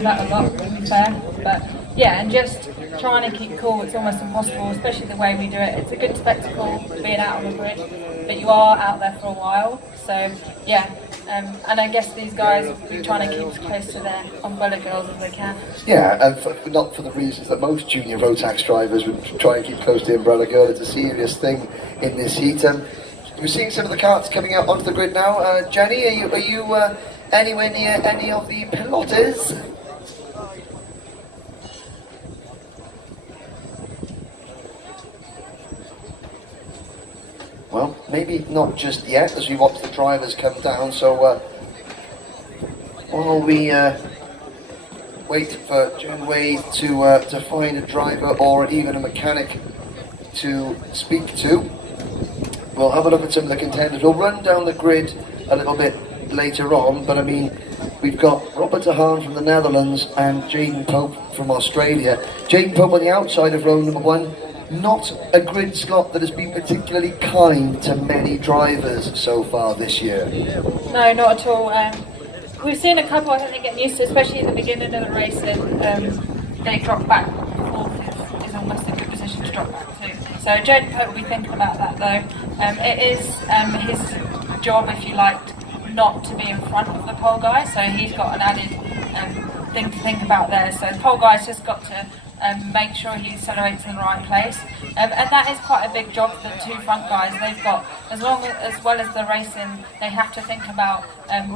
that a lot, to be fair. But yeah, and just trying to keep cool, it's almost impossible, especially the way we do it. It's a good spectacle being out on the grid, but you are out there for a while. So yeah, and I guess these guys will be trying to keep as close to their umbrella girls as they can. Yeah, and not for the reasons that most junior Rotax drivers would try and keep close to the umbrella girl. It's a serious thing in this heat. We're seeing some of the karts coming out onto the grid now. Jenny, are you anywhere near any of the pilotes? Well, maybe not just yet as we watch the drivers come down, so while we wait for Jen Wade to find a driver or even a mechanic to speak to, we'll have a look at some of the contenders. We'll run down the grid a little bit later on, but I mean, we've got Robert de Haan from the Netherlands and Jaden Pope from Australia. Jaden Pope on the outside of row number one. Not a grid slot that has been particularly kind to many drivers so far this year. No, not at all. We've seen a couple, I think they're getting used to, especially in the beginning of the race, and they drop back. Fourth is almost a good position to drop back to. So Jaden Pope will be thinking about that though. It is his job, if you like, not to be in front of the pole guy, so he's got an added thing to think about there. So the pole guy's just got to make sure he accelerates in the right place, and that is quite a big job for the two front guys. They've got, as well as the racing, they have to think about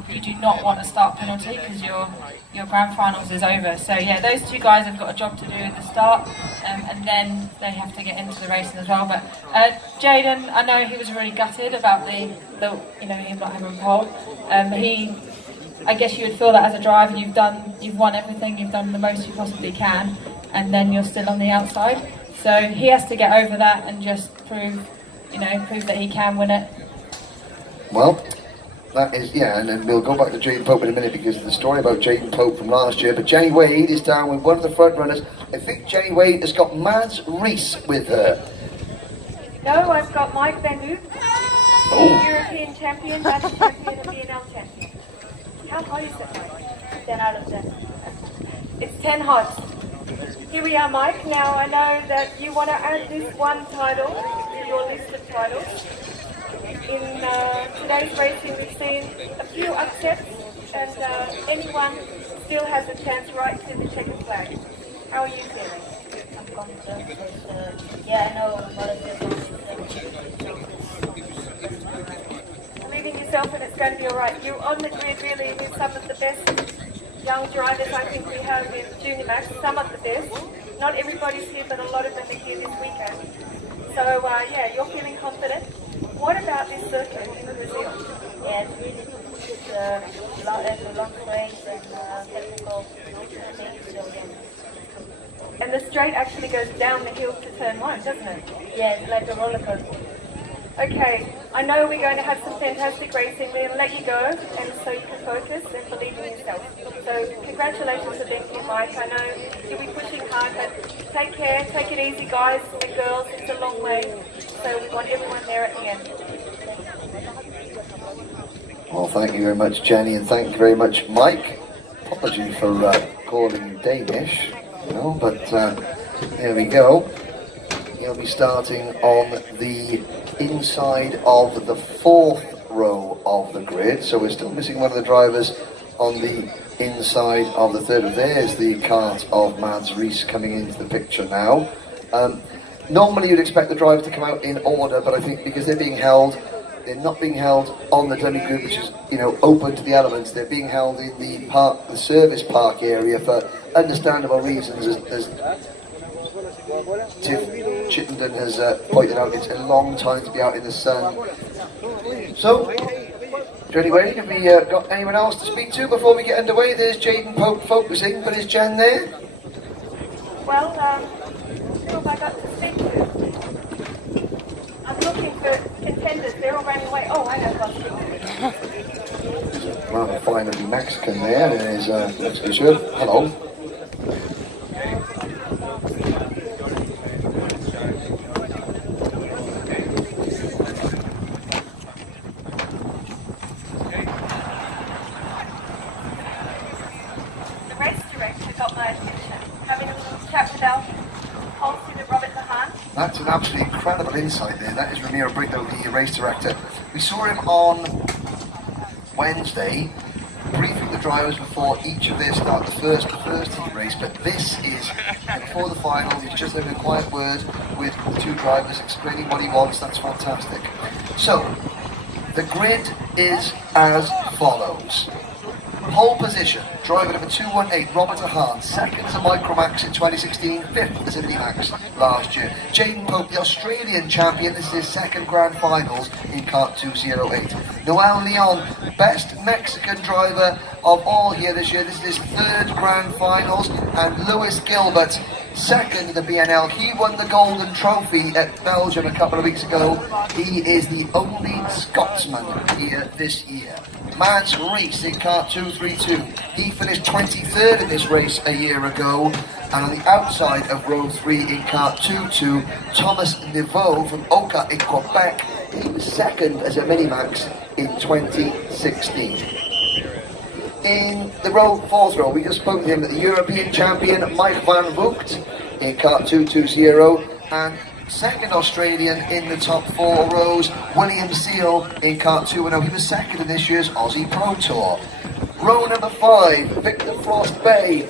you do not want a start penalty because your grand finals is over. So yeah, those two guys have got a job to do at the start, and then they have to get into the racing as well. But Jaden, I know he was really gutted about the him not having pole. I guess you would feel that as a driver, you've won everything, you've done the most you possibly can, and then you're still on the outside. So he has to get over that and just prove that he can win it. Well, that is, yeah, and then we'll go back to Jaden Pope in a minute because of the story about Jaden Pope from last year. But Jenny Wade is down with one of the front runners. I think Jenny Wade has got Mads Rees with her. No, I've got Mike Van Hoop, European champion, national champion, and BNL champion. How hot is it, Mike? 10 out of 10. It's 10 hot. Here we are, Mike. Now I know that you want to add this one title to your list of titles. In today's racing, we've seen a few upsets, and anyone still has a chance right to the checkered flag. How are you feeling? I'm confident because, I know what it is. Believe in yourself and it's going to be alright. You're on the grid really with some of the best young drivers I think we have in Junior Max, some of the best. Not everybody's here, but a lot of them are here this weekend. So you're feeling confident. What about this circuit in Brazil? Yeah, it's really good. It's a long race and technical things. And the straight actually goes down the hill to turn one, doesn't it? Yeah, it's like a roller coaster. Okay, I know we're going to have some fantastic racing. We're going to let you go, and so you can focus and believe in yourself. So congratulations for being here, Mike. I know you'll be pushing hard, but take care, take it easy, guys and girls. It's a long way, so we want everyone there at the end. Well, thank you very much, Jenny, and thank you very much, Mike. Apology for calling you Danish, but there we go. He'll be starting on the inside of the fourth row of the grid, so we're still missing one of the drivers on the inside of the third. There's the kart of Mads Rees coming into the picture now. Normally you'd expect the drivers to come out in order, but I think because they're not being held on the dummy grid, which is open to the elements. They're being held in the service park area for understandable reasons, as Tiff Chittenden has pointed out. It's a long time to be out in the sun. So, Jenny Wade, have we got anyone else to speak to before we get underway? There's Jaden Pope focusing, but is Jen there? Well, who have I got to speak to? I'm looking for contenders. They're all running away. Oh, I know one. Rather finally Mexican there. There's Mexican. Hello. race, we got my having a little chat with our pole-sitter Robert Mahan. That's an absolutely incredible insight there. That is Ramiro Brito, the race director. We saw him on Wednesday, briefing the drivers before each of their start, the first heat race, but this is before the final. He's just having a quiet word with the two drivers, explaining what he wants. That's fantastic. So, the grid is as follows. Pole position, driver number 218, Robert Ahan, second to Micromax in 2016, fifth to Minimax last year. Jaden Pope, the Australian champion, this is his second grand finals in Kart 208. Noel Leon, best Mexican driver of all here this year, this is his third grand finals. And Lewis Gilbert, second in the BNL, he won the Golden Trophy at Belgium a couple of weeks ago. He is the only Scotsman here this year. Mads Rees in Kart 232, he finished 23rd in this race a year ago. And on the outside of row 3 in Kart 22, Thomas Niveau from Oka in Quebec, he was second as a Minimax in 2016. In the fourth row, we just spoke to him, the European champion Mike van Voogd in Kart 220, and second Australian in the top 4 rows, William Seal in Kart 210. He was second in this year's Aussie Pro Tour. Row number 5, Victor Frost Bay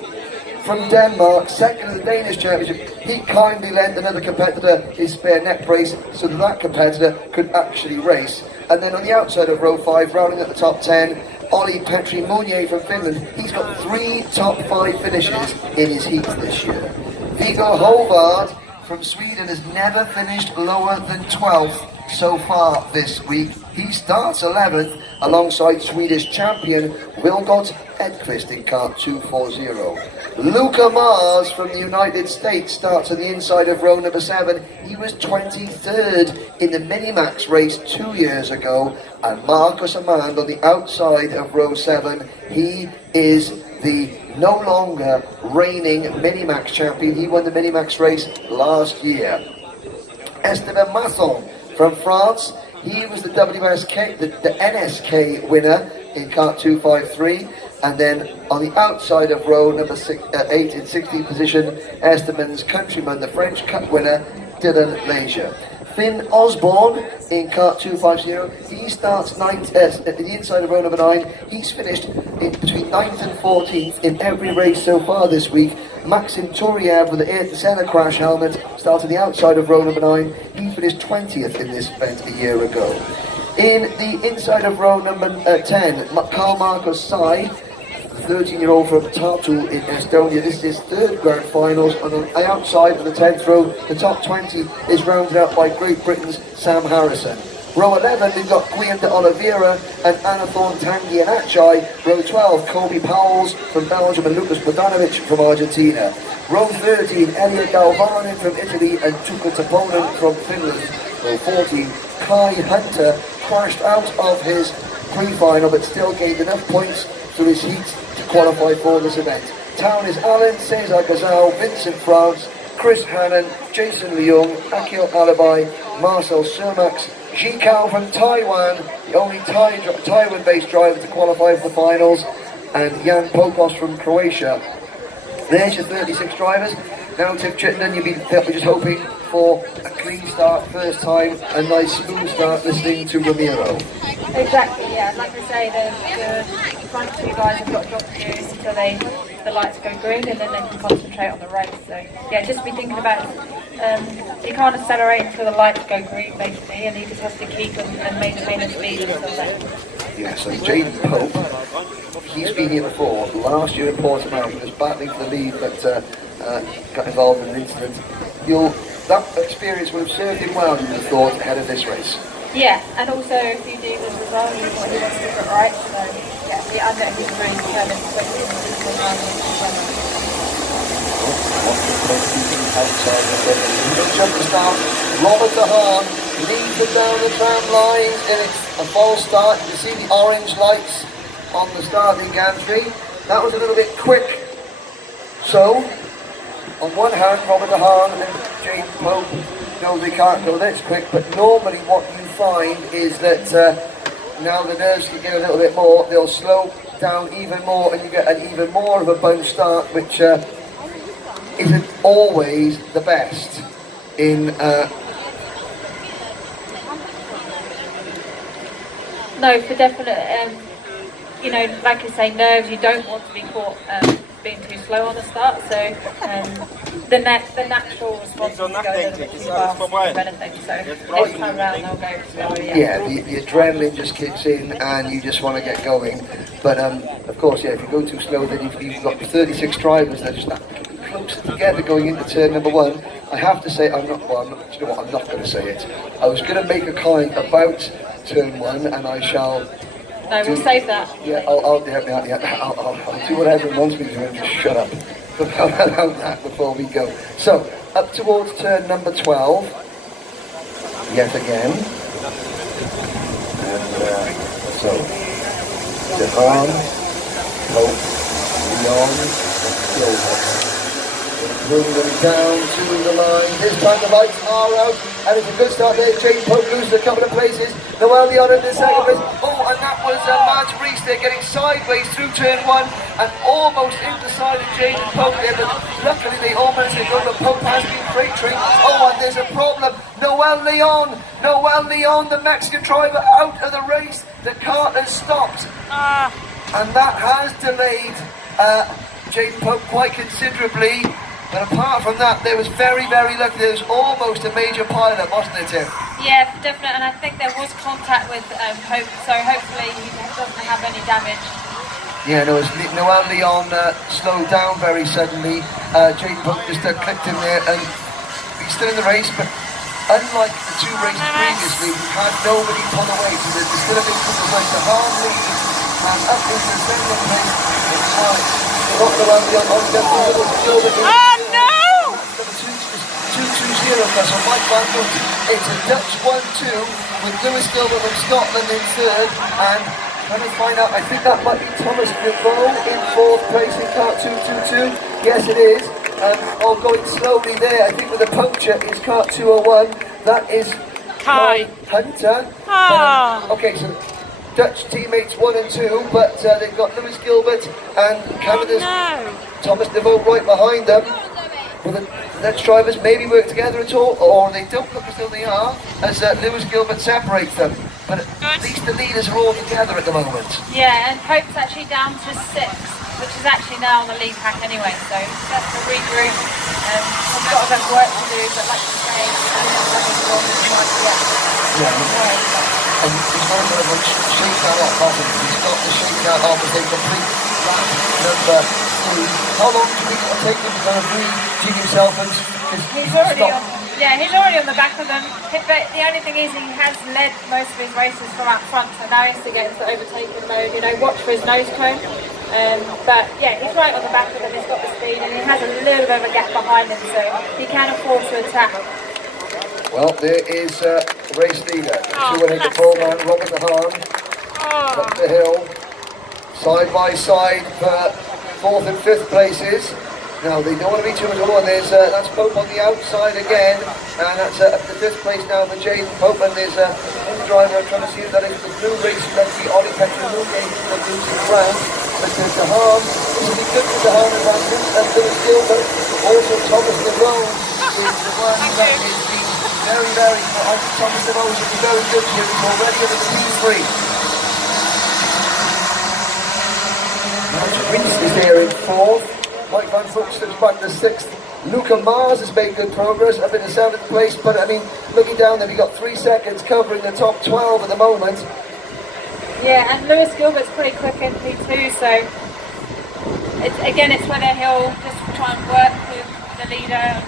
from Denmark, second in the Danish Championship. He kindly lent another competitor his spare neck brace so that competitor could actually race. And then on the outside of row 5, rounding at the top 10, Olli Petri Mounier from Finland. He's got 3 top 5 finishes in his heats this year. Viggo Hovard from Sweden has never finished lower than 12th so far this week. He starts 11th alongside Swedish champion Vilgot Edqvist in Kart 240. Luca Mars from the United States starts on the inside of row number 7. He was 23rd in the Minimax race 2 years ago. And Marcus Amand on the outside of row 7. He is the no longer reigning Minimax champion. He won the Minimax race last year. Esteban Masson from France. He was the WSK, the NSK winner in Kart 253. And then on the outside of row number 8 in 16th position, Esteban's countryman, the French Cup winner, Dylan Leisure. Finn Osborne in Kart 250, he starts 9th at the inside of row number 9. He's finished in between 9th and 14th in every race so far this week. Maxim Turiev with the Ayrton Senna crash helmet started the outside of row number 9. He finished 20th in this event a year ago. In the inside of row number 10, Carl Marcos Sai, 13-year-old from Tartu in Estonia. This is his third grand finals. On the outside of the 10th row, the top 20 is rounded out by Great Britain's Sam Harrison. Row 11, we've got Guillaume de Oliveira and Anathorn Tanguy and Achai. Row 12, Kobe Powells from Belgium and Lucas Bodanovic from Argentina. Row 13, Elliot Galvanin from Italy and Tuukka Taponen from Finland. Row 14, Kai Hunter crashed out of his pre-final but still gained enough points through his heats to qualify for this event. Town is Alan, Cesar Gazal, Vincent France, Chris Hannon, Jason Leung, Akil Alibai, Marcel Surmax, Ji Kao from Taiwan, the only Taiwan-based driver to qualify for the finals, and Jan Popos from Croatia. There's your 36 drivers. Now, Tiff Chittenden, you'll be just hoping for a clean start, first time, a nice smooth start listening to Ramiro. Exactly, yeah. Like I say, the front 2 guys have got a job to do until the lights go green, and then they can concentrate on the race. So, yeah, just be thinking about you can't accelerate until the lights go green, basically, and he just has to keep and maintain the speed until then. Yeah, so Jaden Pope, he's been here before. Last year in Portimao, he was battling for the lead, but got involved in an incident. That experience will have served him well, you would have thought, ahead of this race. Yeah, and also if you do this as well, you want to get it right. So yeah, I know he's really determined to win this Outside of the jump start, Robert DeHaan leads them down the tram lines, and it's a false start. You can see the orange lights on the starting gantry. That was a little bit quick. So, on one hand, Robert DeHaan and Jaden Pope know they can't go this quick, but normally what you find is that now the nerves can get a little bit more, they'll slow down even more, and you get an even more of a bounce start, which isn't always the best in No, for definite, you know, like I say, nerves, you don't want to be caught being too slow on the start, so the natural response is to go a little bit too fast if anything, so next time round they'll go slower, yeah, the adrenaline just kicks in and you just want to get going. But of course, yeah, if you go too slow, then you've got 36 drivers that are just that close together going into turn number one. I have to say, you know what, I'm not going to say it. I was going to make a comment about turn one, and I shall. No, we'll save that. Yeah, I'll do what everyone wants me to do and just shut up about that before we go. So, up towards turn number 12, yet again. And so, Japan, Hope, Leon, Gilbert. Bring them down to the line. This time the lights are out, and it's a good start there. Jane Pope loses a couple of places. Noel Leon in the second place. Oh, and that was Mads Reese there getting sideways through turn one and almost into side of Jane Pope there. But luckily they almost go. But Pope has been fracturing. Oh, and there's a problem. Noel Leon, the Mexican driver, out of the race. The cart has stopped, and that has delayed Jane Pope quite considerably. But apart from that, there was very, very lucky. There was almost a major pileup, wasn't it, Tim? Yeah, definitely, and I think there was contact with Hope, so hopefully he doesn't have any damage. Yeah, no, Noel Leon slowed down very suddenly. Jane Pope just clicked in there, and he's still in the race, but unlike the two races previously, we had nobody pull away, so there's still a big couple of races. The hard lead, and up into the second place, it's fine. Not Noel Leon on the no! 2-2-0 plus on Mike Van Hook. It's a Dutch 1-2 with Lewis Gilbert from Scotland in third, and trying to find out, I think that might be Thomas Devoe in fourth place in car 222. Yes, it is. Going slowly there, I think with a puncture is car 201. That is Hunter. Okay, so Dutch teammates 1 and 2, but they've got Lewis Gilbert and Canada's Thomas Devoe right behind them. Will the Dutch drivers maybe work together at all, or they don't look as though they are, as Lewis Gilbert separates them. But at least the leaders are all together at the moment. Yeah, and Hope's actually down to 6, which is actually now on the lead pack anyway, so that's a regroup. I've got a bit of work to do, but like you say, and he's not going to shake that off, hasn't he? He's got to shake that off as they complete lap number 3. How long do you think it'll take him to kind of rejig himself? He's already on the back of them. But the only thing is, he has led most of his races from out front, so now he has to get into overtaking mode. You know, watch for his nose cone. But yeah, he's right on the back of them. He's got the speed, and he has a little bit of a gap behind him, so he can afford to attack. Well, there is race leader, two-1-8 pole man, Robert DeHaan, up the hill, side by side for 4th and 5th places. Now they don't want to be too much more, and there's that's Pope on the outside again, and that's up to 5th place now for Jaden Pope, and there's one driver I'm trying to see if that is the blue racing, that's the Ollie Petroluke that losing ground. But DeHaan, this will be good for DeHaan and Van Hook and Lewis Gilbert. Also Thomas Devoe is the one that is being very, very, I think Thomas Devoe should be very good here. He's already over the P3. Reese is there in 4th. Mike Van Hook slips back to 6th. Luca Mars has made good progress up in the 7th place, but I mean, looking down there, we've got 3 seconds covering the top 12 at the moment. Yeah, and Lewis Gilbert's pretty quick in P2, so it's whether he'll just try and work with the leader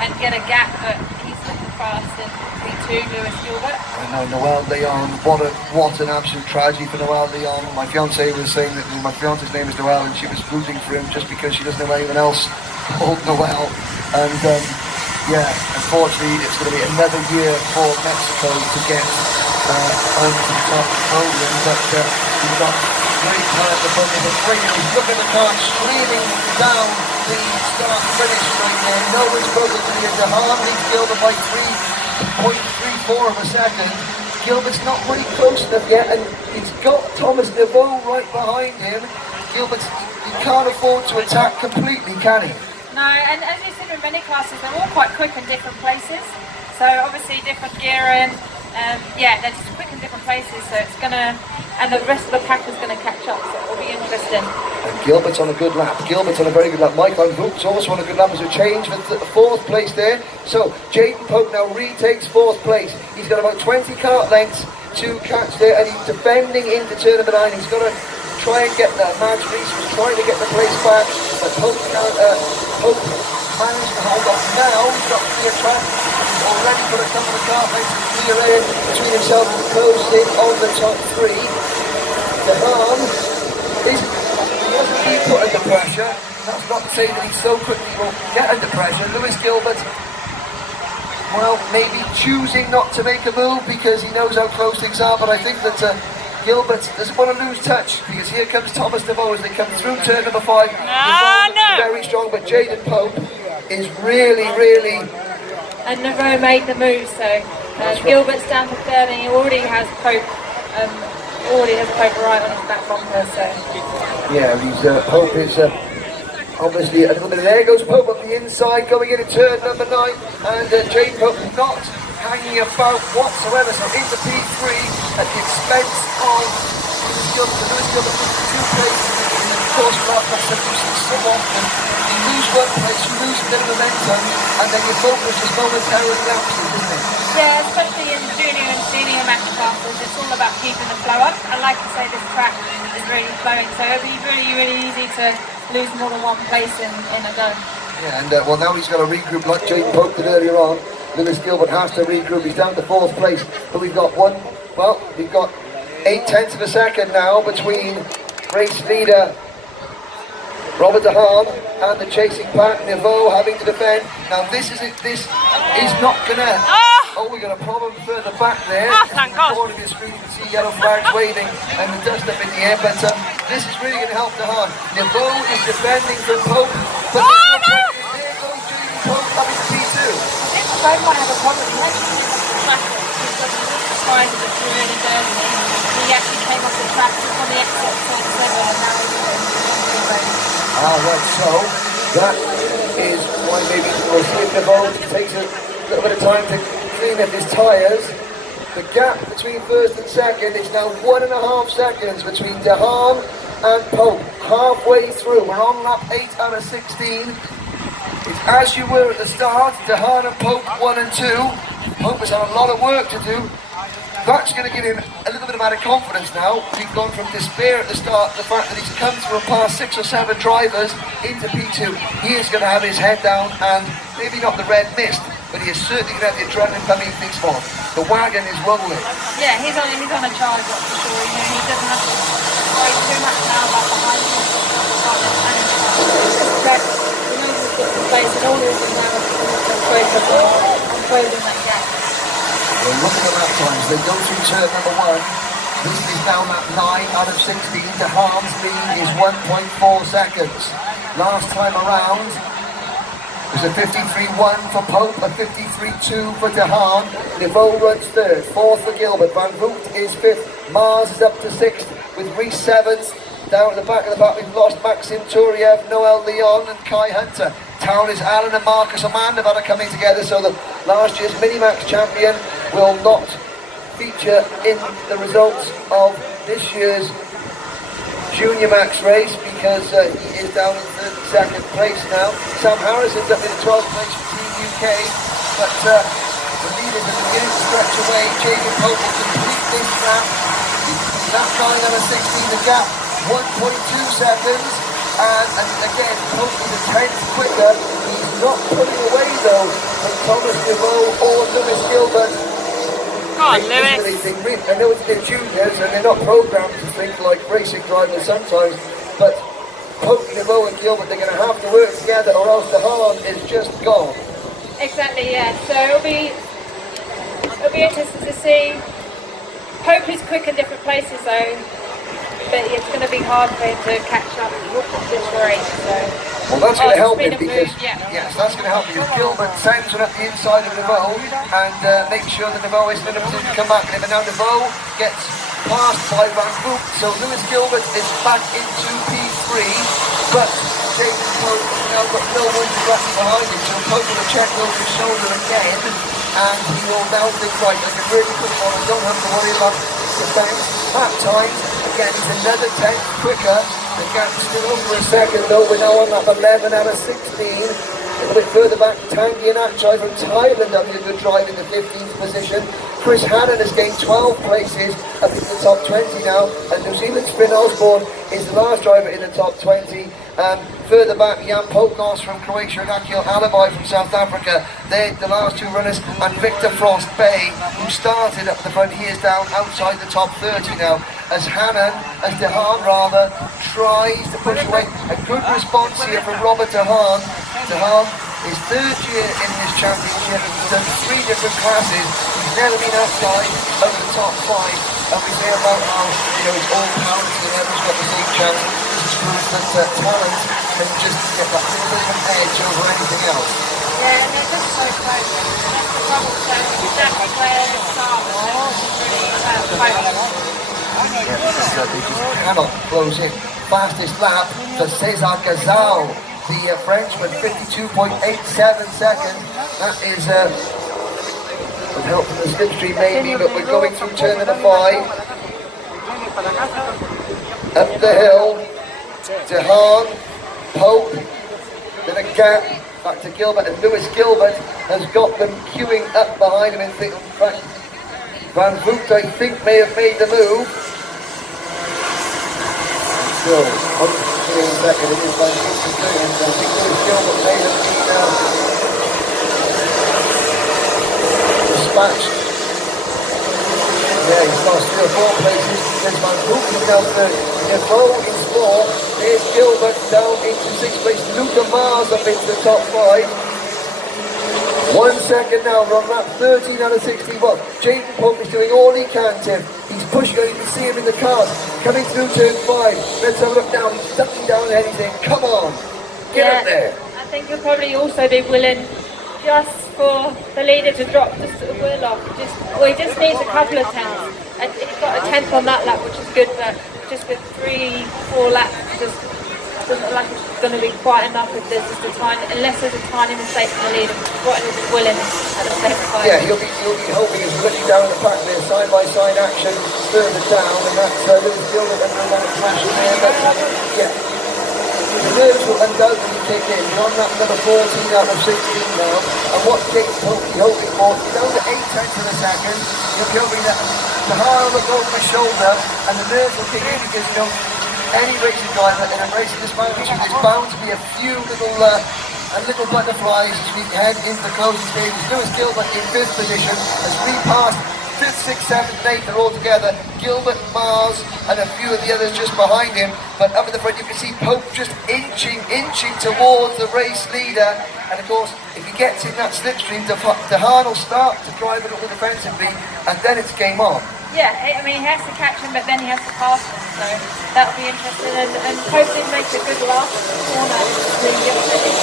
and get a gap, but he's looking fast in P2, Lewis Gilbert. I know, Noel Leon, what an absolute tragedy for Noel Leon. My fiancée was saying that my fiance's name is Noel, and she was rooting for him just because she doesn't know anyone else called Noel. And yeah, unfortunately it's going to be another year for Mexico to get onto the top of the podium, but we've got great time at the front of the three. Look at the car streaming down the start finish straight there. No one's broken to the DeHaan leads Gilbert by 3.34 of a second. Gilbert's not really close enough yet, and he's got Thomas Neveu right behind him. Gilbert's, he can't afford to attack completely, can he? No, and as you said, in many classes, they're all quite quick in different places. So obviously different gearing, yeah, they're just quick in different places. So it's gonna, and the rest of the pack is gonna catch up. So it'll be interesting. And Gilbert's on a good lap. Gilbert's on a very good lap. Mike Van Voogt's also on a good lap. There's a change for the fourth place there. So Jaden Pope now retakes fourth place. He's got about 20 kart lengths to catch there, and he's defending into turn number 9. He's got to try and get that. Mads Rees was trying to get the place back, but Pope managed to hold up. Now he's got clear track. He's already put a couple of kart lengths of clear air between himself and the close in on the top 3. DeHaan hasn't been put under pressure. That's not to say that he's so quick he will get under pressure. Lewis Gilbert, well, maybe choosing not to make a move because he knows how close things are, but I think that Gilbert doesn't want to lose touch because here comes Thomas Neveu as they come through turn number 5. Very strong, but Jaden Pope is really, really... And Neveu made the move, so Gilbert's down to 3rd, and he already has Pope right on his back bumper, so... Yeah, Pope is obviously a little bit. There goes Pope on the inside, going into turn number 9, and Jaden Pope not hanging about whatsoever, so into P3 at the expense of Lewis Gilbert. Lewis Gilbert losing 2 places. Of course, that's losing so often. You lose 1 place, you lose a bit of momentum, and then your focus is momentarily lapses, isn't it? Yeah, especially in junior and senior match classes, it's all about keeping the flow up. And like I say, this track is really flowing, so it'll be really, really easy to lose more than 1 place in a go. Yeah, and well, now he's got to regroup like Jaden Pope did earlier on. Lewis Gilbert has to regroup. He's down to 4th place, but we've got 8/10 of a second now between race leader Robert DeHaan and the chasing pack. Neveu having to defend. Now this is not gonna. Oh, we got a problem further back there. Thank God. On your screen, you can see yellow flags waving and the dust up in the air. But this is really going to help DeHaan. Neveu is defending from Pope. But there goes Jaden Pope coming to P2. Pope might have a problem. He actually came off the track. He's got the size of it's really dirty. He actually came off the track just on the exit turn 7, and now he's going to be right, so that is why maybe we'll see if Neveu takes a little bit of time to clean up his tyres. The gap between 1st and 2nd is now 1.5 seconds between DeHaan and Pope. Halfway through, we're on lap 8 out of 16. It's as you were at the start, DeHaan and Pope 1 and 2. Pope has had a lot of work to do. That's going to give him a little bit of added confidence now. He's gone from despair at the start, the fact that he's come through and past 6 or 7 drivers into P2. He is going to have his head down and maybe not the red mist, but he is certainly going to have the adrenaline coming things on. The wagon is rolling. Yeah, he's on a charge, that's for sure. You know, he doesn't have to worry too much now about behind him. He knows he's got the place, and all he is now is focus on closing that gap. Well, look at the lap times. They go through turn number 1. This is now lap 9 out of 16. DeHaan's lead is 1.4 seconds. Last time around, it was a 53.1 for Pope, a 53.2 for DeHaan. Neveu runs 3rd, 4th for Gilbert. Van Voogd is 5th. Mars is up to 6th with Rees 7th. Down at the back of the pack, we've lost Maxim Turiev, Noel Leon and Kai Hunter. Town is Alan and Marcus Amanda that are coming together, so the last year's Minimax champion will not feature in the results of this year's Junior Max race because he is down in 32nd place now. Sam Harrison's up in 12th place for Team UK, but the leaders are beginning to stretch away. Jaden Pope will complete this lap. Lap 9 out of 16, the gap 1.2 seconds. And again, Pope is a tenth quicker. He's not pulling away though from Thomas Neveu or Lewis Gilbert. Come on, Lewis. I know it's their juniors and they're not programmed to think like racing drivers sometimes, but Pope, Neveu and Gilbert, they're going to have to work together or else DeHaan is just gone. Exactly, yeah. So it'll be interesting to see. Pope is quick in different places though, but it's going to be hard for him to catch up this race. So Well, that's going to help speed him of because, move, yeah. yes, that's going to help because Gilbert sends one up the inside of Devoe and makes sure that Devoe isn't in a position to come back at him. And now Devoe gets passed by Van Boek, so Lewis Gilbert is back into P3, but James Pope has now got no one directly behind him, so Pope will check over his shoulder again, and he will now think, right, I can really put on, I don't have to worry about the bank. At times, again, he's another 10th quicker. The gap's still over a second though, we're now on lap 11 out of 16. A little bit further back, Tanguy and Achai from Thailand having a good drive in the 15th position. Chris Hannon has gained 12 places up in the top 20 now, and New Zealand's Finn Osborne is the last driver in the top 20. Further back, Jan Pokos from Croatia and Akil Alibi from South Africa. They're the last two runners, and Victor Frost Bay, who started up the front, he is down outside the top 30 now, as Hannon, as DeHaan rather, tries to push away. A good response here from Robert DeHaan. DeHaan, his third year in this championship, he's done 3 different classes. He's never been outside of the top 5. And we say about how, it's all talent and everyone's got the same chance. This is proof that talent can just get that little bit of an edge over anything else. Yeah, and they're just so close. That's the trouble, so exactly where they start, which is really close. They just cannot close in. Fastest lap for Cesar Gazal, the Frenchman, 52.87 seconds. That is with help from the slipstream maybe, but we're going through turn number 5. Up the hill, DeHaan, Pope, then a gap back to Gilbert, and Lewis Gilbert has got them queuing up behind him. In fact, Van Voort, I think, may have made the move. Still, 103 second, it is Van Voort to do it. I think Lewis Gilbert may have been dispatched. Yeah, he's lost 3 or 4 places. There's Van Voort is down 30. Devoe is 4. There's Gilbert down into 6th place. Luca Mars up into the top 5. 1 second now, we're on lap 13 out of 60. Well, Jaden Pope is doing all he can, Tim. He's pushing, you can see him in the cars. Coming through turn 5. Let's have a look now. He's ducking down ahead. He's saying, come on, get up there. I think he'll probably also be willing just for the leader to drop just sort of wheel off. He just needs a couple of tenths. And he got a 10th on that lap, which is good, but just with 3-4 laps, just doesn't look like it's going to be quite enough if there's just a tiny, unless there's a tiny mistake from the leader. What is willing at the same time? Yeah, he'll be hoping he's looking down the pack there, side-by-side action further down, and that's Lewis Gilbert and a lot of clash in there, but yeah. The nerves will undoubtedly kick in. You're on that number 14 out of 16 now, and what James Pope be hoping for, down to 8 tenths of a second, you'll be hoping that the higher look over his shoulder, and the nerves will kick in because, any racing driver in a race of this magnitude, there's bound to be a few little butterflies as we head into the closing stages. Lewis Gilbert in 5th position as we pass 5th, 6th, 7th, 8th are all together. Gilbert, Mars, and a few of the others just behind him. But up at the front, you can see Pope just inching towards the race leader. And of course, if he gets in that slipstream, DeHaan will start to drive a little defensively, and then it's game on. Yeah, I mean, he has to catch him, but then he has to pass him, so that'll be interesting. And Pope did make a good last corner between yesterday,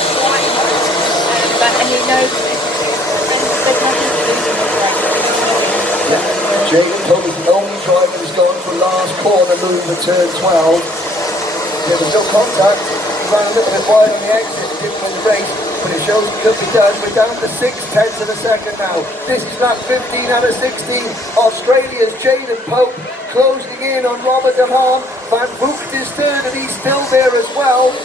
and he knows there's nothing to lose in this race. Jaden Pope is the only driver who's gone for last corner move at turn 12. There was no contact. He ran a little bit wide on the exit, didn't win the race, but it shows it could be done. We're down to 6 tenths of a second now. This is lap 15 out of 16. Australia's Jaden Pope closing in on Robert DeHaan. Van Voort is third, and he's still there as well.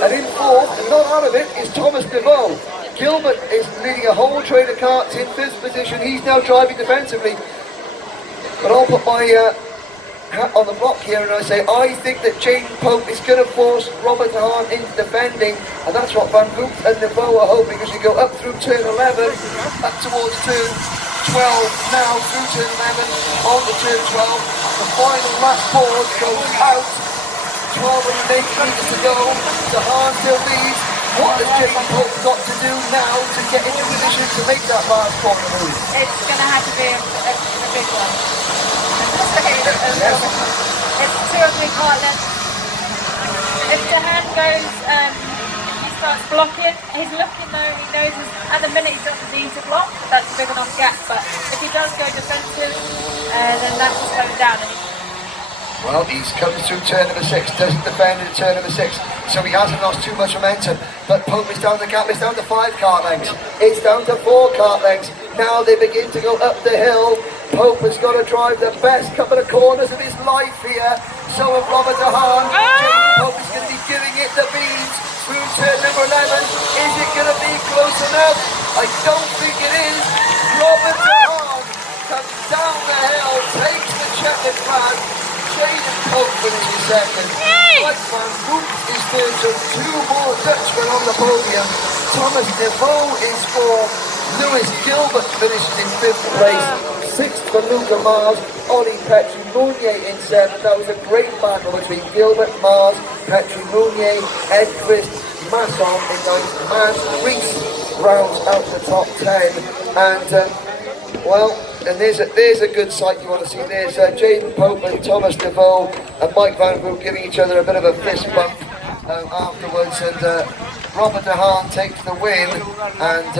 And in 4th, and not out of it, is Thomas DeVoe. Gilbert is leading a whole train of carts in 5th position. He's now driving defensively. But I'll put my hat on the block here and I say I think that Jaden Pope is going to force Robert DeHaan into defending, and that's what Van Voort and Devoe are hoping as we go up through turn 11, up towards turn 12 now, through turn 11, on to turn 12. The final lap board goes out, 1280 metres to go. DeHaan still leads. What has Jaden Pope got to do now to get into position to make that last corner move? It's going to have to be a big one. It's 2 or 3 car lengths. If DeHaan goes starts blocking. He's looking though, he knows at the minute he doesn't need to block, that's a big enough gap, but if he does go defensive, then that will slow him down. Well, he's comes through turn number 6, doesn't defend in turn number 6, so he hasn't lost too much momentum. But Pope is down the gap, it's down to 5 kart lengths, it's down to 4 kart lengths. Now they begin to go up the hill. Pope has got to drive the best couple of corners of his life here. So have Robert De Haan. Jaden Pope is going to be giving it the beans through turn number 11. Is it going to be close enough? I don't think it is. Robert De Haan comes down the hill, takes the checkered flag. Jaden Pope finishes second. Mike Van Hoek is third, so 2 more Dutchmen on the podium. Thomas DeVoe is 4th. Lewis Gilbert finishes in 5th place. 6th for Luca Mars. Ollie Petri Mounier in 7th. That was a great battle between Gilbert, Mars, Petri Mounier, Edquist, Masson in 9th. Mans Reese rounds out the top 10. And well, and there's a good sight you want to see. There's Jaden Pope and Thomas DeVoe and Mike Van Hoek giving each other a bit of a fist bump afterwards, and Robert De Haan takes the win. And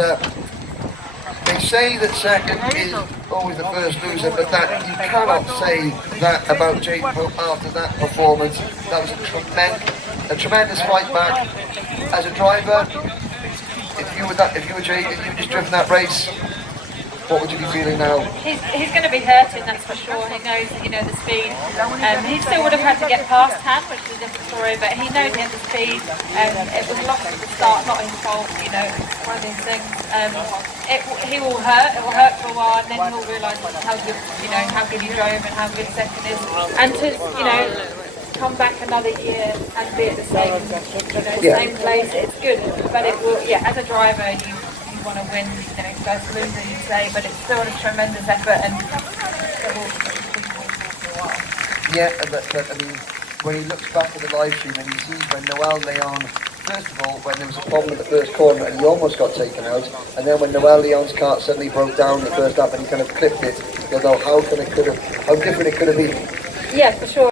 they say that second is always the first loser, but that you cannot say that about Jaden Pope after that performance. That was a tremendous fight back. As a driver, if you were Jaden, you just driven that race, what would you be feeling now? He's going to be hurting, that's for sure. He knows, the speed. He still would have had to get past Han, which is a different story, but he knows he had the speed. It was lost at the start, not his fault, it's one of these things. He will hurt, it will hurt for a while, and then he'll realise how good, how good he drove and how good second is. And to, come back another year and be at the same, same place, it's good. But it will, as a driver, you want to win, first loser you say, but it's still a tremendous effort, and but I mean, when he looks back at the live stream and he sees when Noel Leon, first of all, when there was a problem at the first corner and he almost got taken out, and then when Noel Leon's kart suddenly broke down in the first lap and he kind of clipped it, you know, how different it could have been. Yeah, for sure.